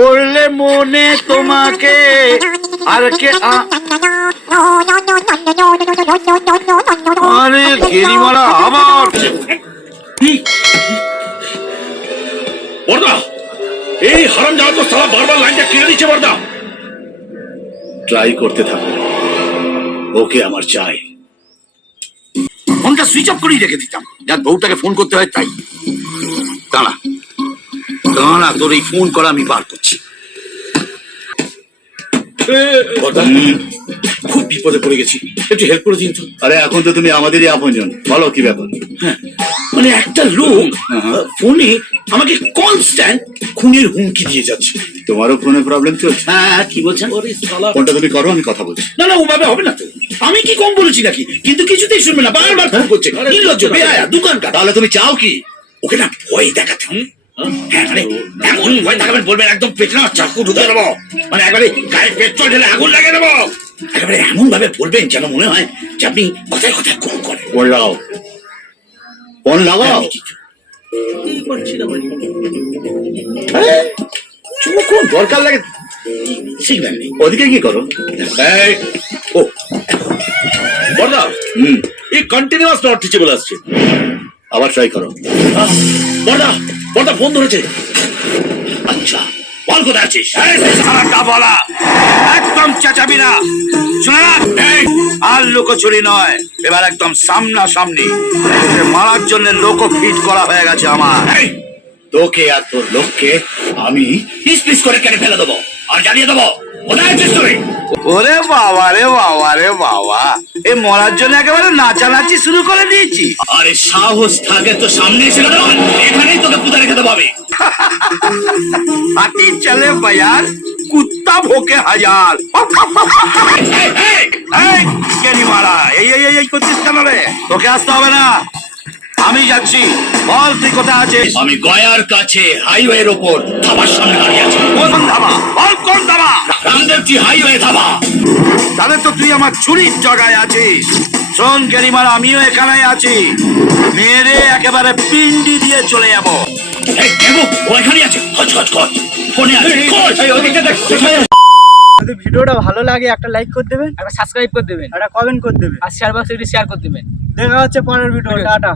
পড়লে মনে তোমাকে আর কে আরে গেরিমারা আবার বর্দা, এই হারাম যাওয়া তো সালা বারবার লাইনটা কেড়ে দিচ্ছে। বর্দা, ট্রাই করতে থাকো, ওকে আমার চাই। ফোনটা সুইচ অফ করেই রেখে দিতাম, যার বউটাকে ফোন করতে হয় তাই। দাঁড়া দাঁড়া, তোর এই ফোন করা আমি বার করছি। বর্দা, খুব বিপদে পড়ে গেছি, একটু হেল্প করে দিন তো। আরে এখন তো তুমি আমাদেরই আপনজন, বলো কি ব্যাপার? হ্যাঁ, মানে একটা লোক ফোনে আমাকে কনস্ট্যান্ট খুনের হুমকি দিয়ে যাচ্ছে। তোমারও ফোনে প্রবলেম চলছে? হ্যাঁ, কি বলছেন? ফোনটা তুমি করো, আমি কথা বলছি। না না, ওভাবে হবে না তো। আমি কি কম বলেছি নাকি? কিন্তু কিছুতেই শুনবে না, বারবার ফোন করছে। নির্লজ্জ, বেহায়া, দোকানদার। তাহলে তুমি চাও কি? ওকে না ভয় দেখাতে। হ্যাঁ, মানে এমন ভয় দেখাবেন, বলবেন একদম পেটে না চাকু ঢুকে দেবো, মানে একবারে গায়ে পেট্রোল ঢেলে আগুন লাগিয়ে দেবো। একেবারে এমন ভাবে বলবেন যেন মনে হয় যে আপনি কথায় কথায় খুন করেন। ফোন লাগাও, ফোন লাগাও। কোন দরকার লাগে সিগন্যাল নেই। ওদিকে কি করো? এই, ও বর্দা, এই কন্টিনিউয়াস নট টিচেবল আসছে। আবার ট্রাই করো। বর্দা, বর্দা ফোন ধরেছে। আচ্ছা, বল কোথায় আছিস? সারাটা বলা একদম চেঁচাবি না, শুনে না? আর লুকোচুরি নয়, এবার একদম সামনাসামনি। তোকে মারার জন্য লোকও ফিট করা হয়ে গেছে আমার। এই, তোকে আর তোর লোককে আমি পিস পিস করে কেটে ফেলে দেবো আর জানিয়ে দেবো কোথায় আছিস তুই। ওরে বাবা রে বাবা রে বাবা, এই মরার জন্য একেবারে নাচানাচি শুরু করে দিয়েছি। আরে সাহস থাকে তো সামনে এসে দাঁড়ান, এখানেই তোকে পুঁতে রেখে দেবো আমি। হাতি চলে বায়ার, কুত্তা ভোকে হাজার। এই গেরিমারা, এই করছিস কেন রে? তোকে আসতে হবে না, আমি যাচ্ছি। বল তুই কোথায় আছিস? আমি গয়ার কাছে হাইওয়ের ওপর ধাবার সামনে দাঁড়িয়ে আছি। কোন ধাবা? বল কোন ধাবা? রামদেবজি হাইওয়ে ধাবা। তাহলে তো তুই আমার চুরির জায়গায় আছিস। শোন গেরিমারা, আমিও এখানে আছি, মেরে একেবারে পিন্ডি দিয়ে চলে যাবো। এই দেবো, ও এখানেই আছে। খোঁজ খোঁজ খোঁজ, ফোনে আছে, খোঁজ। যদি ভিডিওটা ভালো লাগে একটা লাইক করে দেবেন, একটা সাবস্ক্রাইব করে দেবেন, একটা কমেন্ট করে দেবেন, আর শেয়ার বক্সে একটু শেয়ার করে দেবেন। দেখা হচ্ছে পরের ভিডিও। টাটা।